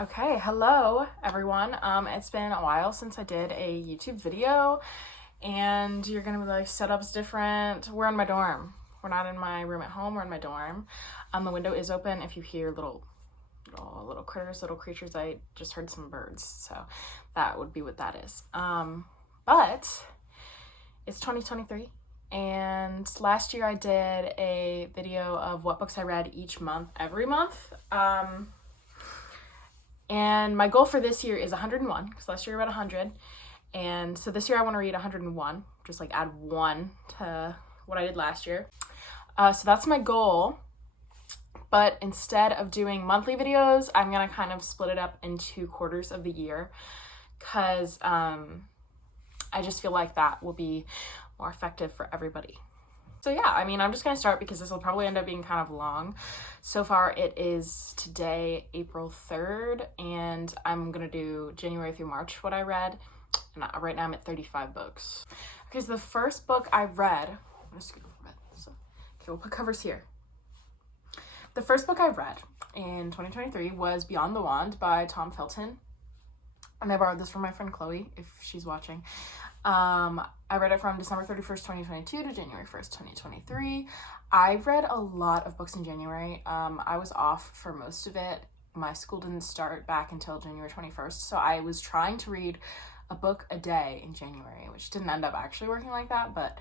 Okay, hello everyone. It's been a while since I did a YouTube video, and you're gonna be like, setup's different. We're in my dorm. We're not in my room at home, we're in my dorm. The window is open. If you hear little critters, little creatures, I just heard some birds, so that would be what that is. But it's 2023, and last year I did a video of what books I read each month, every month. And my goal for this year is 101, because last year I read 100. And so this year I want to read 101, just like add one to what I did last year. So that's my goal. But instead of doing monthly videos, I'm going to kind of split it up into quarters of the year, because I just feel like that will be more effective for everybody. So yeah, I mean, I'm just going to start because this will probably end up being kind of long. So far, it is today, April 3rd, and I'm going to do January through March, what I read. And right now I'm at 35 books. Okay, so the first book I read, I'm going to scoot over a bit. So, okay, we'll put covers here. The first book I read in 2023 was Beyond the Wand by Tom Felton. And I borrowed this from my friend Chloe, if she's watching. I read it from December 31st, 2022 to January 1st, 2023. I read a lot of books in January. I was off for most of it. My school didn't start back until January 21st, so I was trying to read a book a day in January, which didn't end up actually working like that, but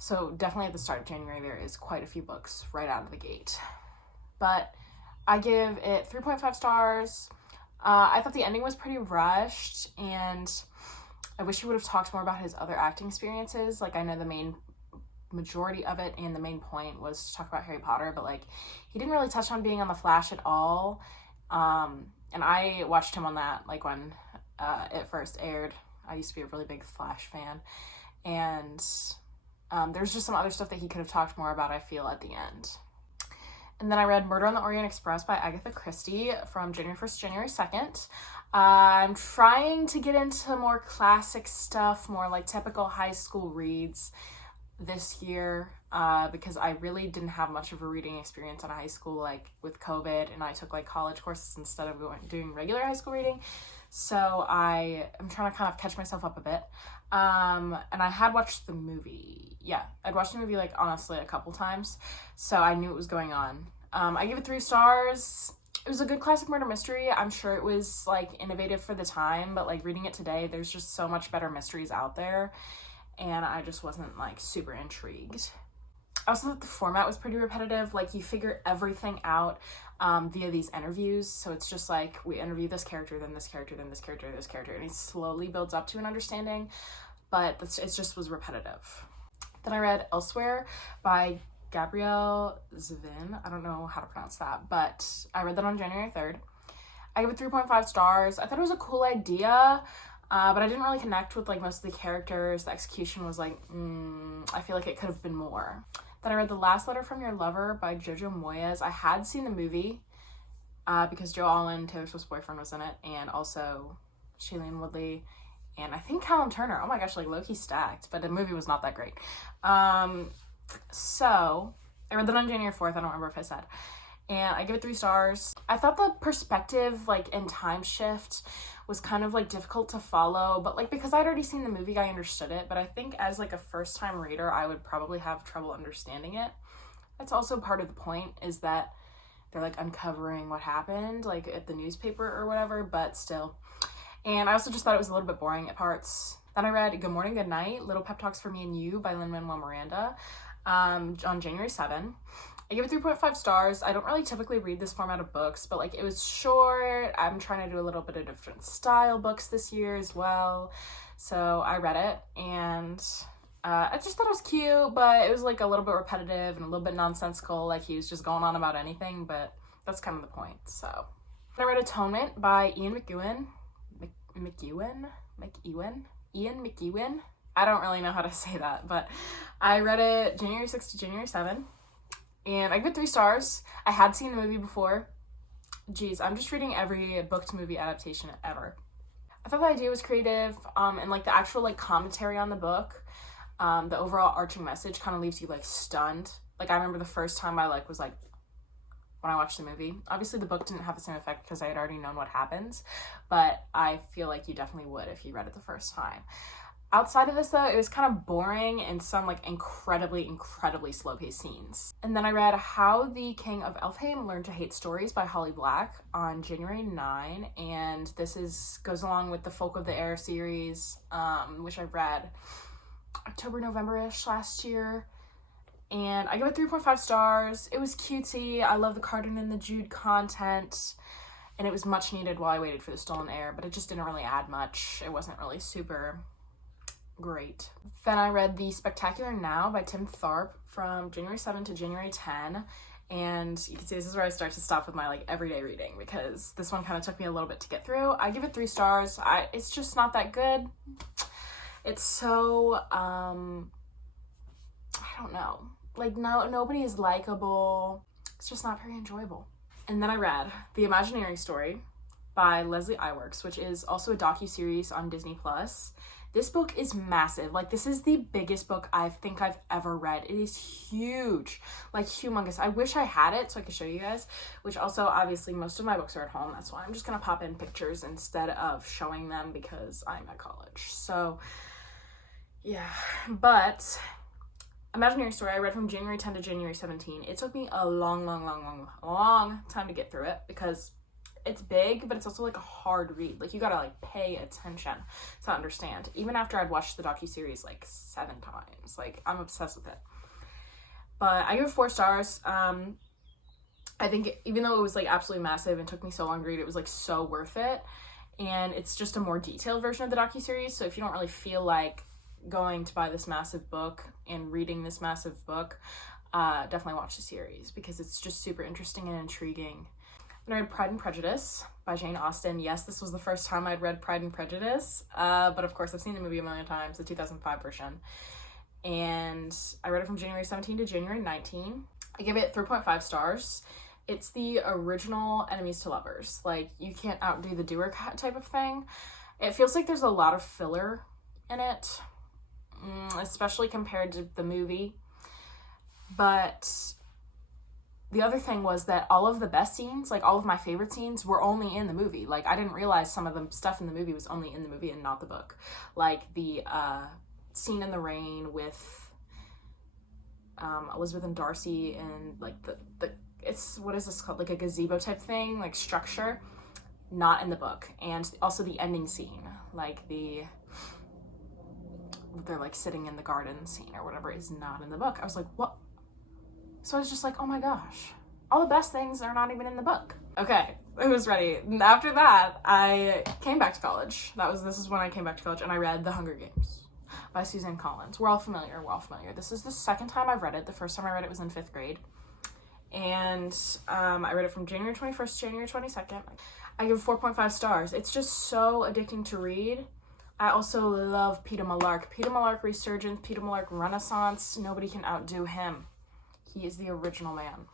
so definitely at the start of January, there is quite a few books right out of the gate. But I give it 3.5 stars. I thought the ending was pretty rushed, and I wish he would have talked more about his other acting experiences. Like, I know the main majority of it and the main point was to talk about Harry Potter, but like, he didn't really touch on being on The Flash at all. And I watched him on that, like, when it first aired. I used to be a really big Flash fan, and there's just some other stuff that he could have talked more about, I feel, at the end. And then I read Murder on the Orient Express by Agatha Christie from January 1st to January 2nd. I'm trying to get into more classic stuff, more like typical high school reads this year, because I really didn't have much of a reading experience in high school, like with COVID, and I took like college courses instead of doing regular high school reading. So I am trying to kind of catch myself up a bit. And I had watched the movie. Yeah, I'd watched the movie like honestly a couple times, so I knew what was going on. I gave it 3 stars. It was a good classic murder mystery. I'm sure it was like innovative for the time, but like reading it today, there's just so much better mysteries out there, and I just wasn't like super intrigued. I also thought the format was pretty repetitive. Like, you figure everything out via these interviews. So it's just like, we interview this character, then this character, then this character, this character, and it slowly builds up to an understanding, but it just was repetitive. Then I read Elsewhere by Gabrielle Zevin. I don't know how to pronounce that, but I read that on January 3rd. I gave it 3.5 stars. I thought it was a cool idea, but I didn't really connect with like most of the characters. The execution was like, I feel like it could have been more. Then I read The Last Letter from Your Lover by Jojo Moyes. I had seen the movie because Joe Alwyn, Taylor Swift's boyfriend, was in it, and also Shailene Woodley, and I think Callum Turner. Oh my gosh, like low-key stacked, but the movie was not that great. So I read that on January 4th. I don't remember if I said. And I give it 3 stars. I thought the perspective, like, and time shift was kind of like difficult to follow, but like, because I'd already seen the movie, I understood it. But I think as like a first-time reader, I would probably have trouble understanding it. That's also part of the point, is that they're like uncovering what happened, like at the newspaper or whatever, but still. And I also just thought it was a little bit boring at parts. Then I read Good Morning, Good Night, Little Pep Talks for Me and You by Lin-Manuel Miranda on January 7th. I gave it 3.5 stars. I don't really typically read this format of books, but like, it was short. I'm trying to do a little bit of different style books this year as well. So I read it, and I just thought it was cute, but it was like a little bit repetitive and a little bit nonsensical. Like, he was just going on about anything, but that's kind of the point. So I read Atonement by Ian McEwan. Ian McEwan. I don't really know how to say that, but I read it January 6th to January 7th. And I give it 3 stars. I had seen the movie before. Geez, I'm just reading every book to movie adaptation ever. I thought the idea was creative, and like the actual like commentary on the book, the overall arching message kind of leaves you like stunned. Like, I remember the first time I like was like, when I watched the movie. Obviously the book didn't have the same effect because I had already known what happens, but I feel like you definitely would if you read it the first time. Outside of this though, it was kind of boring and some like incredibly slow-paced scenes. And then I read How the King of Elfheim Learned to Hate Stories by Holly Black on January 9, and this goes along with the Folk of the Air series, which I read October, November-ish last year. And I give it 3.5 stars. It was cutesy. I love the Carden and the Jude content. And it was much needed while I waited for the Stolen Heir, but it just didn't really add much. It wasn't really super great. Then I read The Spectacular Now by Tim Tharp from January 7 to January 10. And you can see this is where I start to stop with my like everyday reading because this one kind of took me a little bit to get through. I give it 3 stars. It's just not that good. It's so, I don't know. Like, nobody is likable. It's just not very enjoyable. And then I read The Imagineering Story by Leslie Iwerks, which is also a docuseries on Disney+. This book is massive. Like, this is the biggest book I think I've ever read. It is huge, like humongous. I wish I had it so I could show you guys, which also, obviously, most of my books are at home. That's why I'm just going to pop in pictures instead of showing them because I'm at college. So, yeah. But Imagineering Story, I read from January 10 to January 17. It took me a long time to get through it because it's big, but it's also like a hard read. Like, you gotta like pay attention to understand. Even after I'd watched the docuseries like 7 times, like I'm obsessed with it. But I give it 4 stars. I think even though it was like absolutely massive and took me so long to read, it was like so worth it. And it's just a more detailed version of the docuseries. So if you don't really feel like going to buy this massive book and reading this massive book, definitely watch the series because it's just super interesting and intriguing. And I read Pride and Prejudice by Jane Austen. Yes, this was the first time I'd read Pride and Prejudice, but of course I've seen the movie a million times, the 2005 version. And I read it from January 17 to January 19. I give it 3.5 stars. It's the original enemies to lovers. Like, you can't outdo the doer type of thing. It feels like there's a lot of filler in it, especially compared to the movie. But the other thing was that all of the best scenes, like all of my favorite scenes, were only in the movie. Like, I didn't realize some of the stuff in the movie was only in the movie and not the book. Like the scene in the rain with Elizabeth and Darcy and like the it's, what is this called? Like a gazebo type thing, like structure, not in the book. And also the ending scene, like they're like sitting in the garden scene or whatever, is not in the book. I was like, what? So I was just like, oh my gosh, all the best things are not even in the book. Okay, I was ready. And after that, I came back to college. This is when I came back to college, and I read The Hunger Games by Suzanne Collins. We're all familiar. This is the second time I've read it. The first time I read it was in 5th grade. And I read it from January 21st to January 22nd. I give 4.5 stars. It's just so addicting to read. I also love Peter Malark. Peter Malark Resurgence, Peter Malark Renaissance. Nobody can outdo him. He is the original man.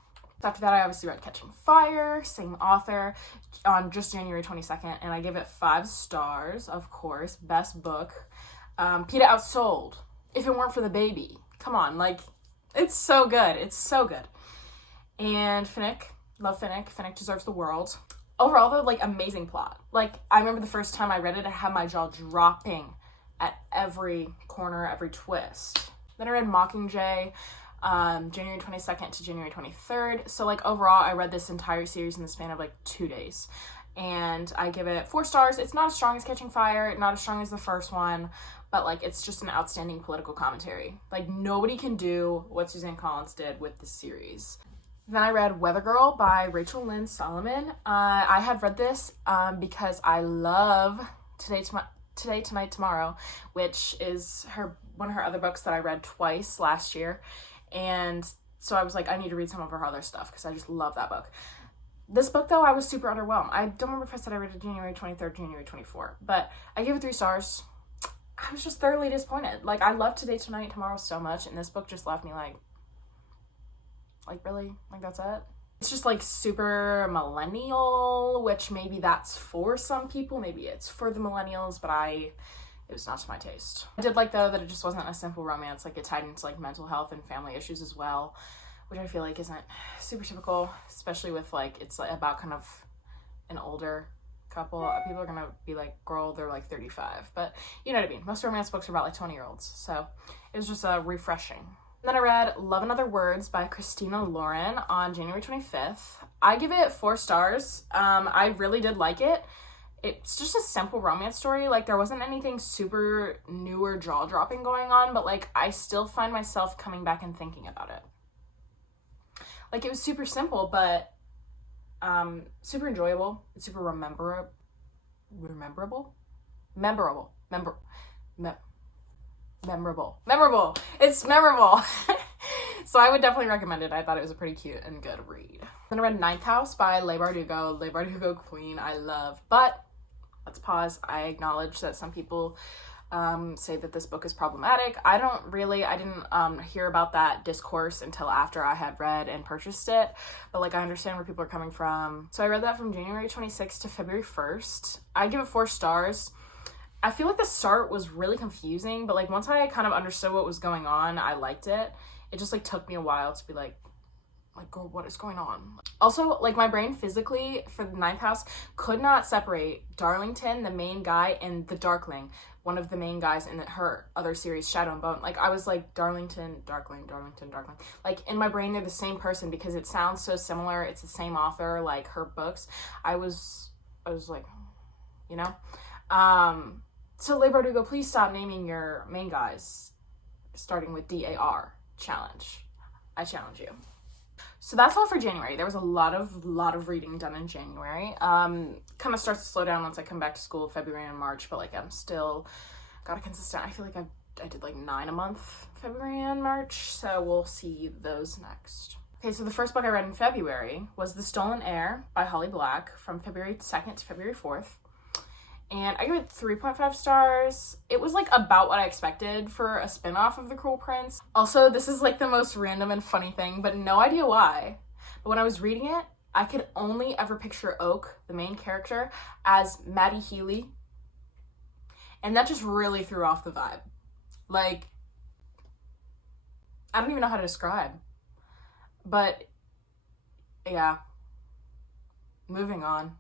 After that, I obviously read Catching Fire, same author, on just January 22nd, and I give it 5 stars, of course. Best book. PETA outsold. If it weren't for the baby. Come on, like, it's so good. It's so good. And Finnick. Love Finnick. Finnick deserves the world. Overall, though, like, amazing plot. Like, I remember the first time I read it, I had my jaw dropping at every corner, every twist. Then I read Mockingjay, January 22nd to January 23rd. So, like, overall, I read this entire series in the span of, like, 2 days. And I give it 4 stars. It's not as strong as Catching Fire, not as strong as the first one, but, like, it's just an outstanding political commentary. Like, nobody can do what Suzanne Collins did with this series. Then I read Weather Girl by Rachel Lynn Solomon. I had read this because I love Today, Tonight, Tomorrow, which is one of her other books that I read twice last year. And so I was like, I need to read some of her other stuff because I just love that book. This book, though, I was super underwhelmed. I don't remember if I said I read it January 23rd, January 24th, but I gave it 3 stars. I was just thoroughly disappointed. Like, I love Today, Tonight, Tomorrow so much, and this book just left me like, really? Like, that's it? It's just, like, super millennial, which maybe that's for some people. Maybe it's for the millennials, but it was not to my taste. I did like, though, that it just wasn't a simple romance. Like, it tied into, like, mental health and family issues as well, which I feel like isn't super typical, especially with like, it's like about kind of an older couple. People are gonna be like, girl, they're like 35, but you know what I mean. Most romance books are about like 20-year-olds, so it was just refreshing. Then I read Love and Other Words by Christina Lauren on January 25th. I give it 4 stars. I really did like it. It's just a simple romance story. Like, there wasn't anything super new or jaw-dropping going on, but like, I still find myself coming back and thinking about it. Like, it was super simple, but super enjoyable. It's super memorable. It's memorable. So I would definitely recommend it. I thought it was a pretty cute and good read. Then I read Ninth House by Leigh Bardugo. Leigh Bardugo queen, I love. But let's pause. I acknowledge that some people say that this book is problematic. I didn't hear about that discourse until after I had read and purchased it, but like, I understand where people are coming from. So I read that from January 26th to February 1st. I give it 4 stars. I feel like the start was really confusing, but like, once I kind of understood what was going on, I liked it. It just like took me a while to be like, girl, what is going on? Also, like, my brain physically for the Ninth House could not separate Darlington, the main guy, and the Darkling, one of the main guys in her other series, Shadow and Bone. Like, I was like, Darlington, Darkling. Like, in my brain, they're the same person because it sounds so similar. It's the same author, like, her books. I was like, you know? So Leigh Bardugo, please stop naming your main guys starting with D-A-R. Challenge. I challenge you. So that's all for January. There was a lot of reading done in January. Kind of starts to slow down once I come back to school, February and March, but like, I'm still got a consistent, I feel like I did like 9 a month, February and March, so we'll see those next. Okay, so the first book I read in February was The Stolen Heir by Holly Black from February 2nd to February 4th. And I give it 3.5 stars. It was like about what I expected for a spin-off of The Cruel Prince. Also, this is like the most random and funny thing, but no idea why. But when I was reading it, I could only ever picture Oak, the main character, as Maddie Healy. And that just really threw off the vibe. Like, I don't even know how to describe. But, yeah. Moving on.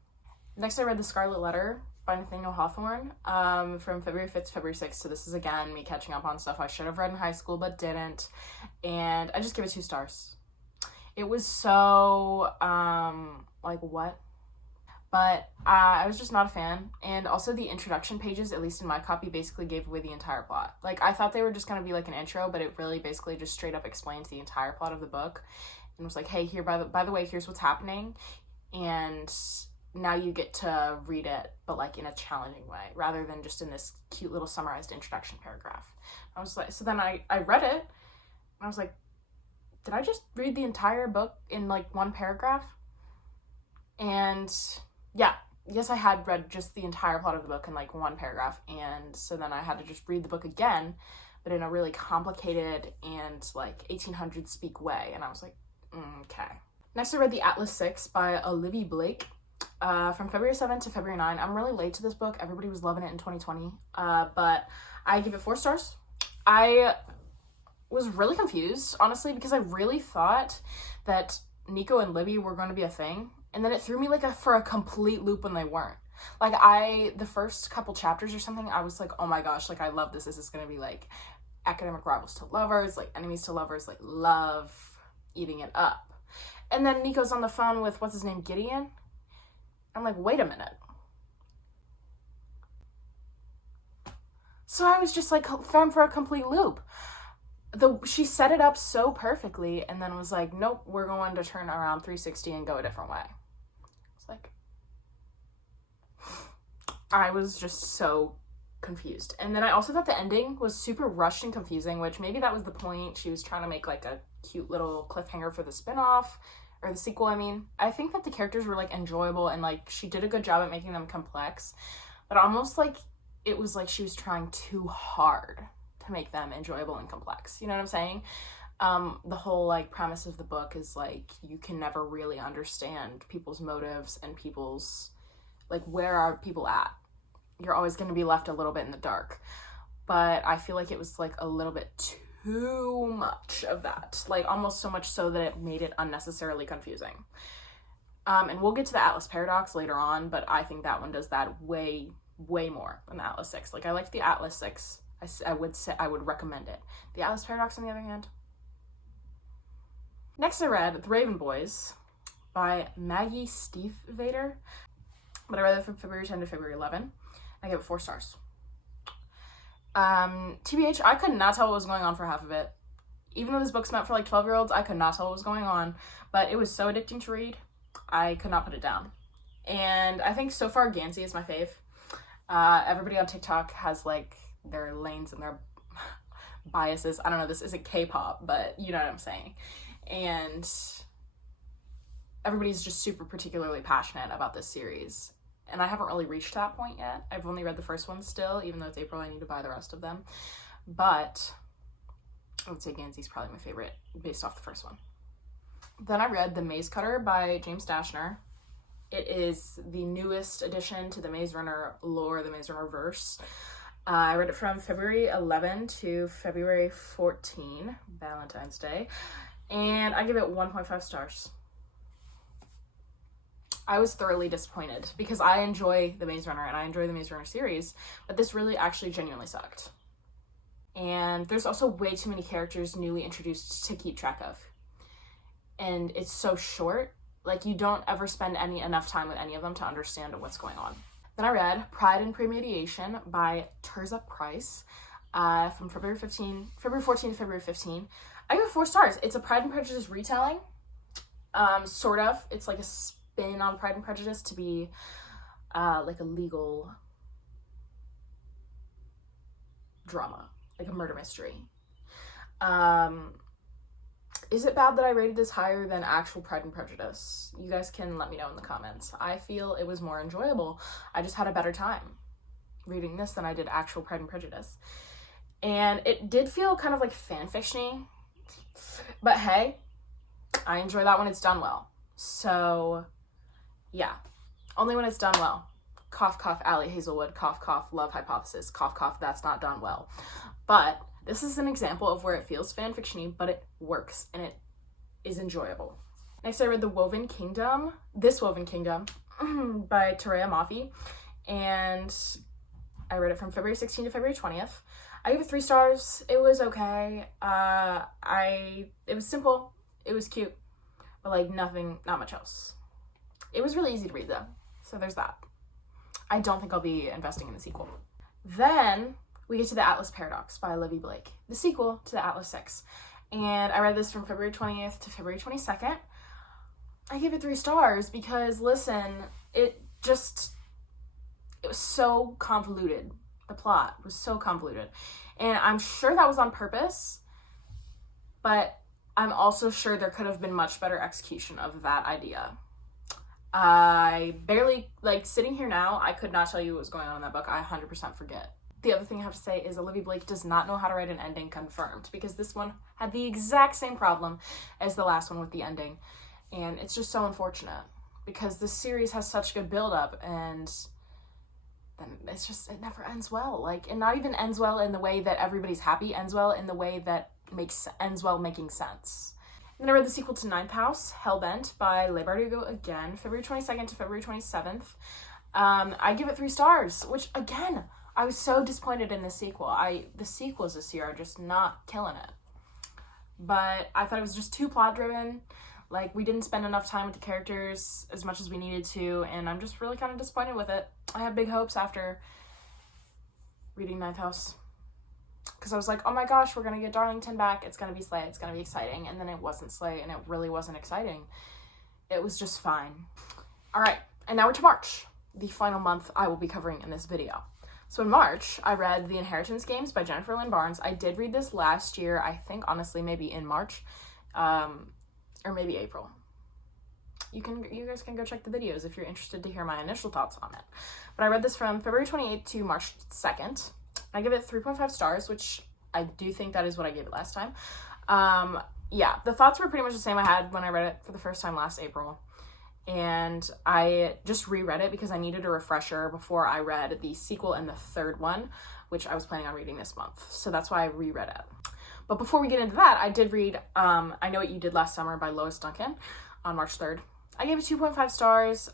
Next, I read The Scarlet Letter by Nathaniel Hawthorne from February 5th to February 6th. So this is, again, me catching up on stuff I should have read in high school but didn't. And I just give it 2 stars. It was so, like, what? But I was just not a fan. And also the introduction pages, at least in my copy, basically gave away the entire plot. Like, I thought they were just going to be like an intro, but it really basically just straight up explains the entire plot of the book. And was like, hey, here, by the way, here's what's happening. And now you get to read it, but like in a challenging way, rather than just in this cute little summarized introduction paragraph. I was like, so then I read it, and I was like, did I just read the entire book in like 1 paragraph? And yeah, yes, I had read just the entire plot of the book in like 1 paragraph, and so then I had to just read the book again, but in a really complicated and like 1800s speak way, and I was like, okay. Next, I read The Atlas 6 by Olivia Blake. From February 7th to February 9th. I'm really late to this book. Everybody was loving it in 2020. But I give it 4 stars. I was really confused, honestly, because I really thought that Nico and Libby were going to be a thing. And then it threw me like for a complete loop when they weren't. Like, the first couple chapters or something, I was like, oh my gosh, like, I love this. This is going to be like academic rivals to lovers, like enemies to lovers, like love eating it up. And then Nico's on the phone with, what's his name, Gideon? I'm like, wait a minute. So I was just like thrown for a complete loop. She set it up so perfectly and then was like, nope, we're going to turn around 360 and go a different way. It's like, I was just so confused. And then I also thought the ending was super rushed and confusing, which maybe that was the point. She was trying to make like a cute little cliffhanger for the spinoff. Or the sequel, I mean. I think that the characters were, like, enjoyable and, like, she did a good job at making them complex. But almost, like, it was like she was trying too hard to make them enjoyable and complex. You know what I'm saying? The whole, like, premise of the book is, like, you can never really understand people's motives and people's, like, where are people at? You're always going to be left a little bit in the dark. But I feel like it was, like, a little bit too much of that. Like, almost so much so that it made it unnecessarily confusing. And we'll get to the Atlas Paradox later on, but I think that one does that way, way more than the Atlas 6. Like, I liked the Atlas 6. I would recommend it. The Atlas Paradox, on the other hand. Next I read The Raven Boys by Maggie Stiefvater, but I read it from February 10 to February 11. I gave it 4 stars. TBH, I could not tell what was going on for half of it. Even though this book's meant for like 12-year-olds, I could not tell what was going on, but it was so addicting to read, I could not put it down. And I think so far Gansey is my fave. Everybody on TikTok has like their lanes and their biases. I don't know, this isn't K-pop, but you know what I'm saying. And everybody's just super particularly passionate about this series. And I haven't really reached that point yet. I've only read the first one still, even though it's April, I need to buy the rest of them. But I would say Gansey's probably my favorite based off the first one. Then I read The Maze Cutter by James Dashner. It is the newest addition to the Maze Runner lore, the Maze Runner verse. I read it from February 11 to February 14, Valentine's Day, and I give it 1.5 stars. I was thoroughly disappointed because I enjoy the Maze Runner and I enjoy the Maze Runner series, but this really actually genuinely sucked. And there's also way too many characters newly introduced to keep track of. And it's so short, like you don't ever spend enough time with any of them to understand what's going on. Then I read Pride and Premeditation by Tirzah Price from February 14 to February 15. I give it 4 stars. It's a Pride and Prejudice retelling, sort of. It's like a spin on Pride and Prejudice to be like a legal drama, like a murder mystery. Is it bad that I rated this higher than actual Pride and Prejudice? You guys can let me know in the comments. I feel it was more enjoyable. I just had a better time reading this than I did actual Pride and Prejudice. And it did feel kind of like fanfiction-y. But hey, I enjoy that when it's done well. So, yeah. Only when it's done well. Cough, cough, Allie Hazelwood. Cough, cough, love hypothesis. Cough, cough, that's not done well. But this is an example of where it feels fanfiction-y, but it works and it is enjoyable. Next, I read This Woven Kingdom by Tareya Mafi, and I read it from February 16 to February 20th. I gave it 3 stars. It was okay. It was simple. It was cute, but like not much else. It was really easy to read though, so there's that. I don't think I'll be investing in the sequel. Then we get to The Atlas Paradox by Livy Blake, the sequel to the Atlas 6. And I read this from February 20th to February 22nd. I gave it 3 stars because, listen, it was so convoluted. The plot was so convoluted. And I'm sure that was on purpose, but I'm also sure there could have been much better execution of that idea. I barely, sitting here now, I could not tell you what was going on in that book. I 100% forget. The other thing I have to say is Olivia Blake does not know how to write an ending confirmed, because this one had the exact same problem as the last one with the ending. And it's just so unfortunate because this series has such good build-up, and then it never ends well. And not even ends well in the way that everybody's happy, ends well in the way that ends well making sense. And then I read the sequel to Ninth House, Hellbent, by Leigh Bardugo again, February 22nd to February 27th. I give it 3 stars, which, again, I was so disappointed in the sequel. The sequels this year are just not killing it. But I thought it was just too plot-driven. We didn't spend enough time with the characters as much as we needed to, and I'm just really kind of disappointed with it. I had big hopes after reading Ninth House, because I was like, oh my gosh, we're gonna get Darlington back, it's gonna be Slay, it's gonna be exciting, and then it wasn't Slay, and it really wasn't exciting. It was just fine. Alright, and now we're to March, the final month I will be covering in this video. So in March, I read The Inheritance Games by Jennifer Lynn Barnes. I did read this last year, I think honestly maybe in March, or maybe April. You guys can go check the videos if you're interested to hear my initial thoughts on it. But I read this from February 28th to March 2nd. I give it 3.5 stars, which I do think that is what I gave it last time. Yeah, the thoughts were pretty much the same I had when I read it for the first time last April. And I just reread it because I needed a refresher before I read the sequel and the third one, which I was planning on reading this month. So that's why I reread it. But before we get into that, I did read I Know What You Did Last Summer by Lois Duncan on March 3rd. I gave it 2.5 stars.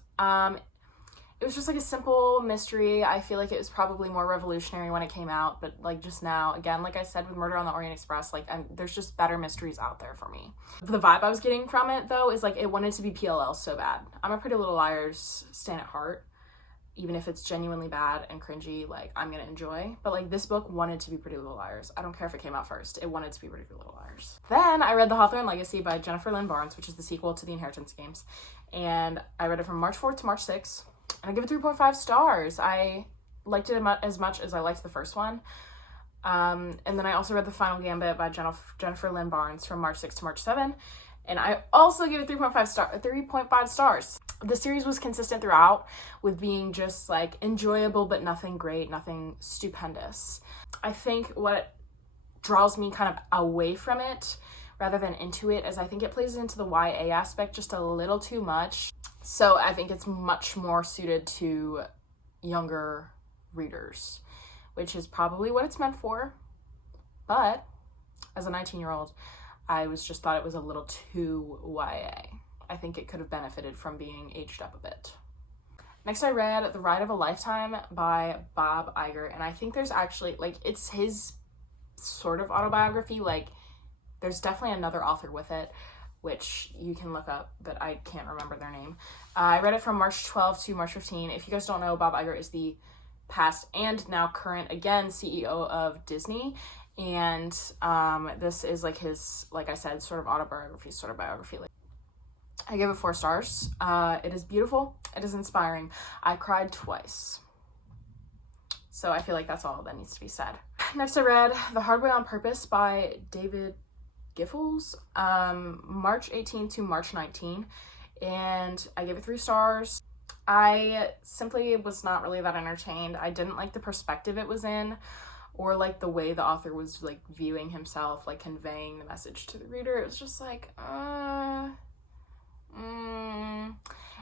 It was just like a simple mystery. I feel like it was probably more revolutionary when it came out, but like just now, again, like I said with Murder on the Orient Express, like there's just better mysteries out there for me. The vibe I was getting from it though is like it wanted to be PLL so bad. I'm a Pretty Little Liars stan at heart. Even if it's genuinely bad and cringy, like I'm gonna enjoy. But like this book wanted to be Pretty Little Liars. I don't care if it came out first. It wanted to be Pretty Little Liars. Then I read The Hawthorne Legacy by Jennifer Lynn Barnes, which is the sequel to The Inheritance Games. And I read it from March 4th to March 6th. And I give it 3.5 stars. I liked it as much as I liked the first one. And then I also read The Final Gambit by Jennifer Lynn Barnes from March 6th to March 7th. And I also gave it 3.5 stars. The series was consistent throughout with being just like enjoyable, but nothing great, nothing stupendous. I think what draws me kind of away from it rather than into it is I think it plays into the YA aspect just a little too much. So I think it's much more suited to younger readers, which is probably what it's meant for. But as a 19-year-old, I just thought it was a little too YA. I think it could have benefited from being aged up a bit. Next, I read The Ride of a Lifetime by Bob Iger, and I think there's actually, like, it's his sort of autobiography. Like, there's definitely another author with it, which you can look up, but I can't remember their name. I read it from March 12 to March 15. If you guys don't know, Bob Iger is the past and now current, again, CEO of Disney. And this is like his, like I said, sort of autobiography, sort of biography. I give it 4 stars. It is beautiful. It is inspiring. I cried twice. So I feel like that's all that needs to be said. Next, I read The Hard Way on Purpose by David Giffels, March 18 to March 19. And I gave it 3 stars. I simply was not really that entertained. I didn't like the perspective it was in, or like the way the author was like viewing himself, like conveying the message to the reader. It was just like, And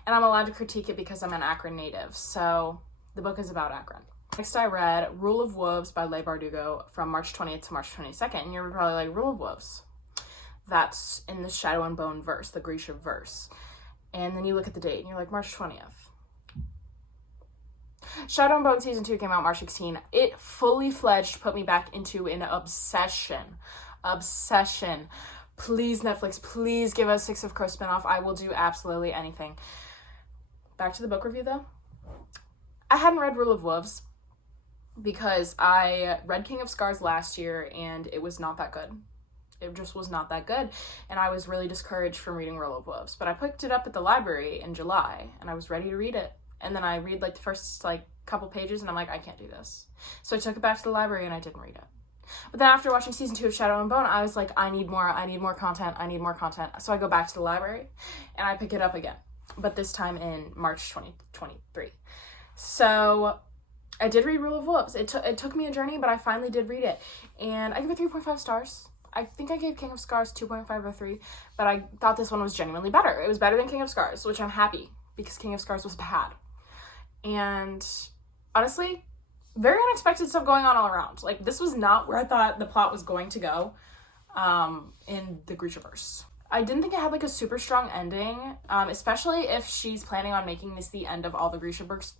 I'm allowed to critique it because I'm an Akron native, so the book is about Akron. Next, I read Rule of Wolves by Leigh Bardugo from March 20th to March 22nd, and you're probably like, Rule of Wolves? That's in the Shadow and Bone verse, the Grisha verse. And then you look at the date, and you're like, March 20th. Shadow and Bone Season 2 came out March 16. It fully fledged put me back into an obsession. Please, Netflix, please give us Six of Crows spinoff. I will do absolutely anything. Back to the book review, though. I hadn't read Rule of Wolves because I read King of Scars last year, and it was not that good. It just was not that good, and I was really discouraged from reading Rule of Wolves. But I picked it up at the library in July, and I was ready to read it. And then I read like the first like couple pages, and I'm like, I can't do this. So I took it back to the library, and I didn't read it. But then after watching season 2 of Shadow and Bone, I was like, I need more content. So I go back to the library, and I pick it up again. But this time in March 2023. So I did read Rule of Wolves. It took me a journey, but I finally did read it. And I give it 3.5 stars. I think I gave King of Scars 2.5 or 3, but I thought this one was genuinely better. It was better than King of Scars, which I'm happy, because King of Scars was bad. And honestly, very unexpected stuff going on all around. Like, this was not where I thought the plot was going to go in the Grishaverse. I didn't think it had like a super strong ending, especially if she's planning on making this the end of all the Grishaverse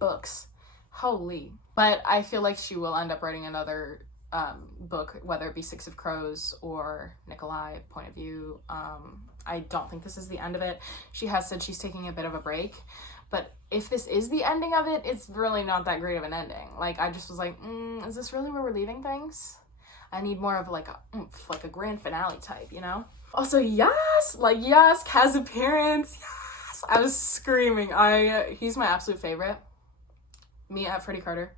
books. Holy. But I feel like she will end up writing another book, whether it be Six of Crows or Nikolai Point of View. I don't think this is the end of it. She has said she's taking a bit of a break, but if this is the ending of it, it's really not that great of an ending. Like, I just was like, is this really where we're leaving things? I need more of like a grand finale type, you know? Also, yes, Kaz's appearance, yes! I was screaming. He's my absolute favorite. Me at Freddie Carter.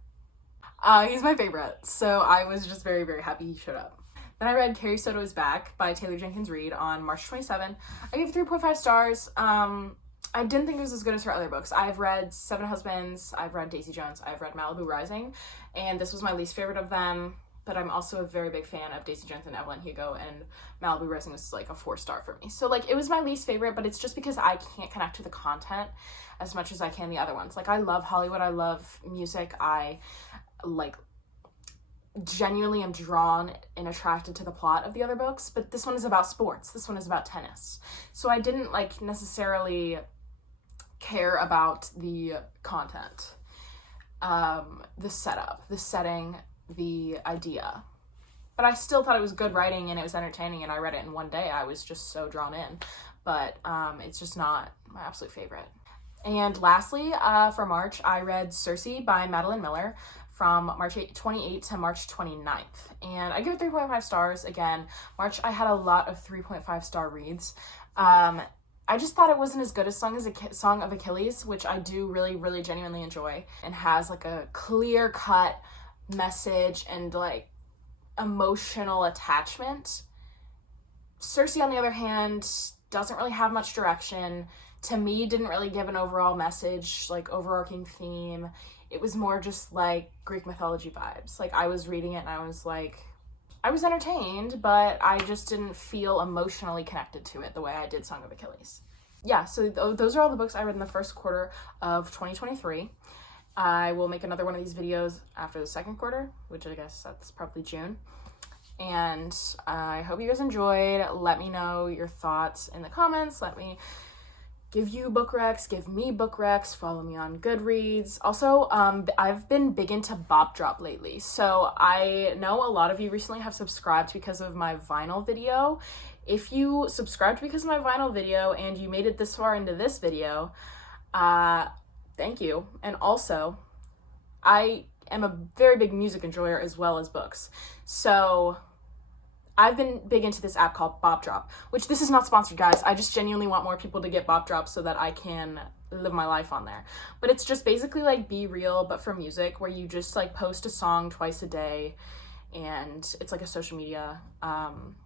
He's my favorite, so I was just very, very happy he showed up. Then I read Carrie Soto Is Back by Taylor Jenkins Reid on March 27. I gave it 3.5 stars. I didn't think it was as good as her other books. I've read Seven Husbands, I've read Daisy Jones, I've read Malibu Rising, and this was my least favorite of them, but I'm also a very big fan of Daisy Jones and Evelyn Hugo, and Malibu Rising was like a 4-star for me. So like, it was my least favorite, but it's just because I can't connect to the content as much as I can the other ones. Like, I love Hollywood, I love music, I like genuinely am drawn and attracted to the plot of the other books, but this one is about sports. This one is about tennis. So I didn't like necessarily care about the content, the setup, the setting, the idea. But I still thought it was good writing and it was entertaining, and I read it in one day. I was just so drawn in. But it's just not my absolute favorite. And lastly, for March, I read Circe by Madeline Miller from March 28th to March 29th. And I give it 3.5 stars. Again, March, I had a lot of 3.5 star reads. I just thought it wasn't as good as Song of Achilles, which I do really, really genuinely enjoy, and has like a clear-cut message and like emotional attachment. Circe, on the other hand, doesn't really have much direction. To me, didn't really give an overall message, like overarching theme. It was more just like Greek mythology vibes. Like I was reading it and I was like, I was entertained, but I just didn't feel emotionally connected to it the way I did Song of Achilles. Yeah, so those are all the books I read in the first quarter of 2023. I will make another one of these videos after the second quarter, which I guess that's probably June. And I hope you guys enjoyed. Let me know your thoughts in the comments. Let me give you book recs, give me book recs, follow me on Goodreads. Also, I've been big into Bopdrop lately. So I know a lot of you recently have subscribed because of my vinyl video. If you subscribed because of my vinyl video and you made it this far into this video, thank you. And also, I am a very big music enjoyer as well as books. So I've been big into this app called Bopdrop, which this is not sponsored, guys. I just genuinely want more people to get Bopdrop so that I can live my life on there. But it's just basically like Be Real, but for music, where you just like post a song twice a day, and it's like a social media. And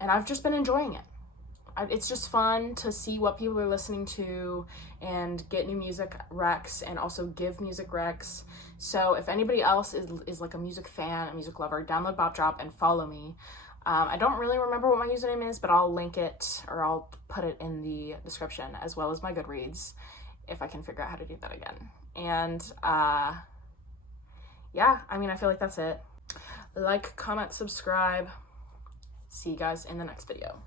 I've just been enjoying it. It's just fun to see what people are listening to and get new music recs and also give music recs. So if anybody else is like a music fan, a music lover, download Bopdrop and follow me. I don't really remember what my username is, but I'll link it, or I'll put it in the description, as well as my Goodreads, if I can figure out how to do that again. And yeah, I mean, I feel like that's it. Like, comment, subscribe. See you guys in the next video.